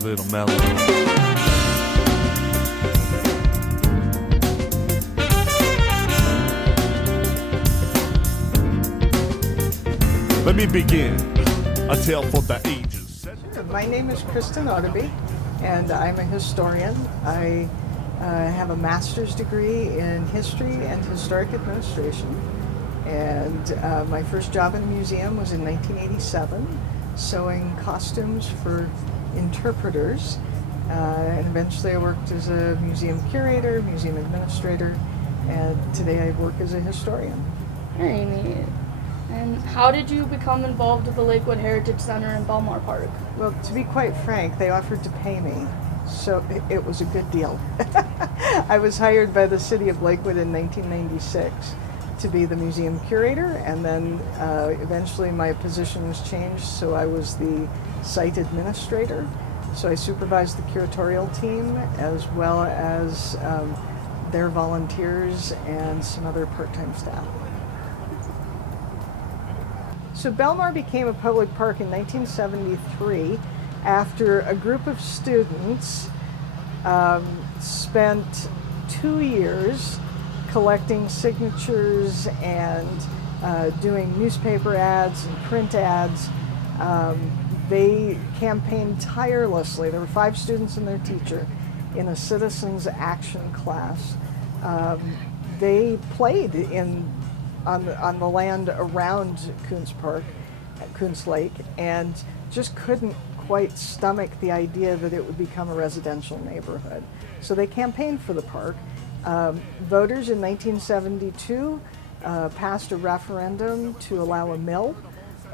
little mellow. Let me begin. A tale for the ages. My name is Kristen Otterby, and I'm a historian. I have a master's degree in history and historic administration. And my first job in a museum was in 1987, sewing costumes for interpreters. And eventually I worked as a museum curator, museum administrator, and today I work as a historian. Very neat. And how did you become involved with the Lakewood Heritage Center in Belmar Park? Well, to be quite frank, they offered to pay me, so it was a good deal. I was hired by the city of Lakewood in 1996 to be the museum curator, and then eventually my position was changed, so I was the site administrator. So I supervised the curatorial team as well as their volunteers and some other part-time staff. So Belmar became a public park in 1973 after a group of students spent 2 years collecting signatures and doing newspaper ads and print ads. They campaigned tirelessly. There were 5 students and their teacher in a citizens action class. They played on the land around Kuntz Lake, and just couldn't quite stomach the idea that it would become a residential neighborhood. So they campaigned for the park. Voters in 1972 passed a referendum to allow a mill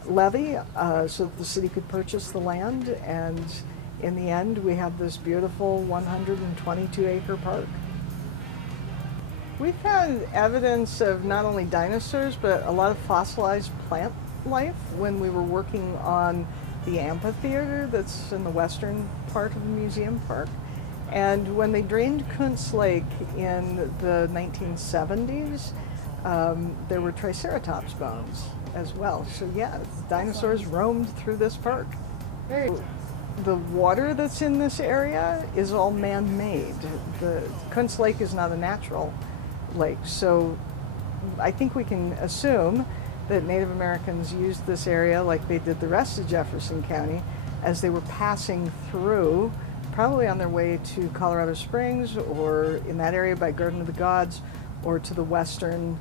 levy so that the city could purchase the land, and in the end we have this beautiful 122-acre park. We found evidence of not only dinosaurs, but a lot of fossilized plant life when we were working on the amphitheater that's in the western part of the museum park. And when they drained Kuntz Lake in the 1970s, there were Triceratops bones as well. So yeah, dinosaurs roamed through this park. The water that's in this area is all man-made. The Kuntz Lake is not a natural lake, so I think we can assume that Native Americans used this area like they did the rest of Jefferson County as they were passing through, probably on their way to Colorado Springs or in that area by Garden of the Gods, or to the western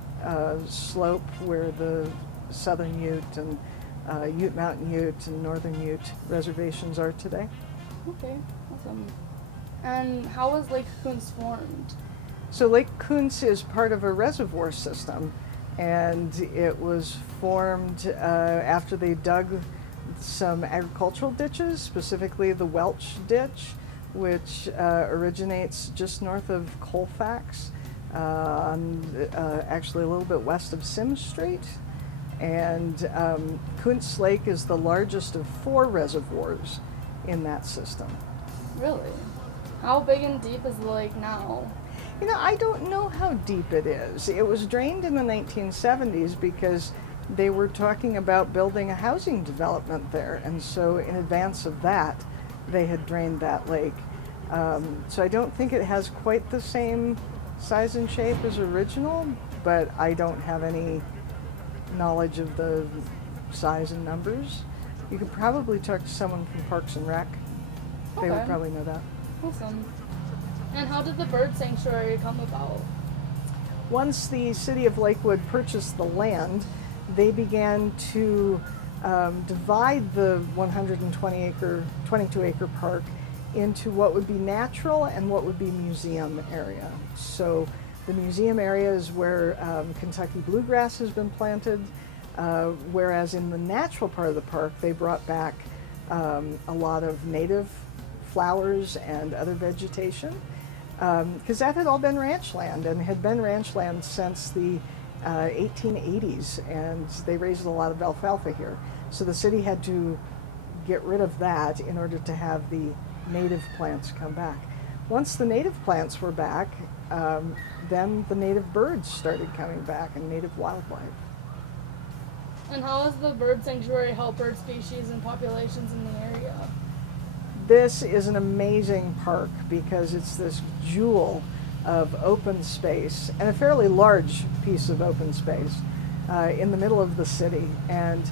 slope where the Southern Ute and Ute Mountain Ute and Northern Ute reservations are today. Okay, awesome. And how was Lake Kuntz formed? So Lake Kuntz is part of a reservoir system, and it was formed after they dug some agricultural ditches, specifically the Welch Ditch, which originates just north of Colfax, actually a little bit west of Sims Street. And Kuntz Lake is the largest of 4 reservoirs in that system. Really? How big and deep is the lake now? You know, I don't know how deep it is. It was drained in the 1970s because they were talking about building a housing development there, and so in advance of that, they had drained that lake. So I don't think it has quite the same size and shape as original, but I don't have any knowledge of the size and numbers. You could probably talk to someone from Parks and Rec. They would probably know that. Awesome. And how did the bird sanctuary come about? Once the city of Lakewood purchased the land, they began to divide the 22-acre park into what would be natural and what would be museum area. So the museum area is where Kentucky bluegrass has been planted, whereas in the natural part of the park, they brought back a lot of native flowers and other vegetation, because that had all been ranch land and had been ranch land since the 1880s, and they raised a lot of alfalfa here. So the city had to get rid of that in order to have the native plants come back. Once the native plants were back, then the native birds started coming back and native wildlife. And how has the bird sanctuary helped bird species and populations in the area? This is an amazing park because it's this jewel of open space, and a fairly large piece of open space in the middle of the city. And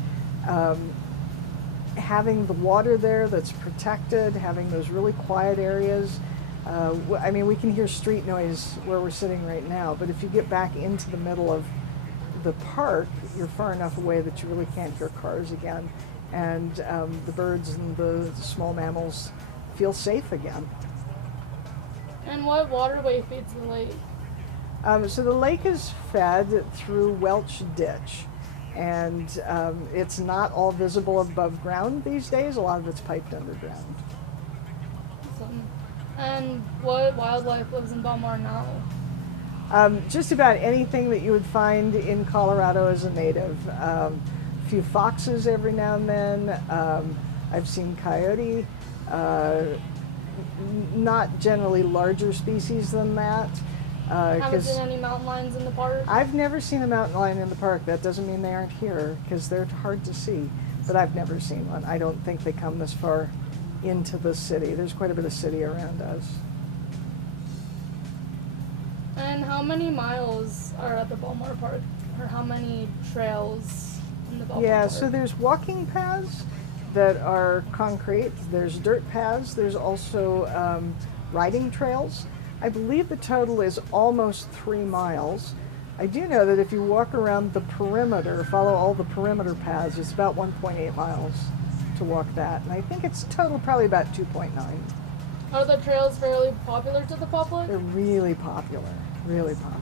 having the water there that's protected, having those really quiet areas. I mean, we can hear street noise where we're sitting right now, but if you get back into the middle of the park, you're far enough away that you really can't hear cars again. And the birds and the small mammals feel safe again. And what waterway feeds the lake? So the lake is fed through Welch Ditch, and it's not all visible above ground these days. A lot of it's piped underground. Awesome. And what wildlife lives in Belmar now? Just about anything that you would find in Colorado as a native. A few foxes every now and then. I've seen coyote. Not generally larger species than that. Haven't seen any mountain lions in the park? I've never seen a mountain lion in the park. That doesn't mean they aren't here, because they're hard to see. But I've never seen one. I don't think they come this far into the city. There's quite a bit of city around us. And how many miles are at the Belmar Park? Or how many trails in the Belmar Park? Yeah, so there's walking paths that are concrete. There's dirt paths. There's also riding trails. I believe the total is almost 3 miles. I do know that if you walk around the perimeter, follow all the perimeter paths, it's about 1.8 miles to walk that. And I think it's total probably about 2.9. Are the trails fairly popular to the public? They're really popular, really popular.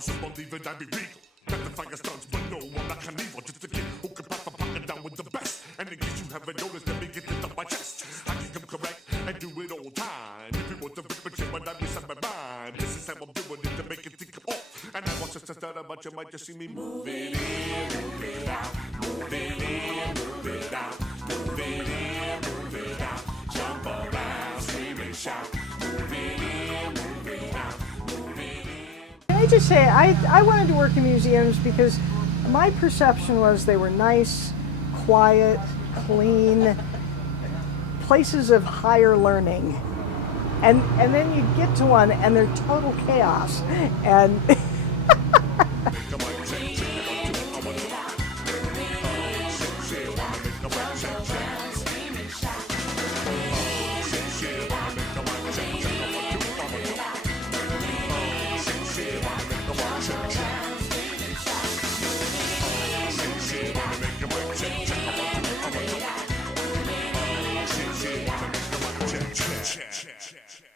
So believe it, I be regal. Got the fire stunts, but no, I'm not Carnival. Just a kid who can pop a pocket down with the best. And in case you haven't noticed, let me get it up my chest. I can come correct and do it all time. If you want to rip it, but I be set my mind. This is how I'm doing it to make it think of off. And I want just to start but you might just see me move it in, move it out, move it in, move it out, move it in, move it out. Jump around, scream and shout, move it in, move it out. Can I just say, I wanted to work in museums because my perception was they were nice, quiet, clean, places of higher learning. And then you get to one and they're total chaos. And Check.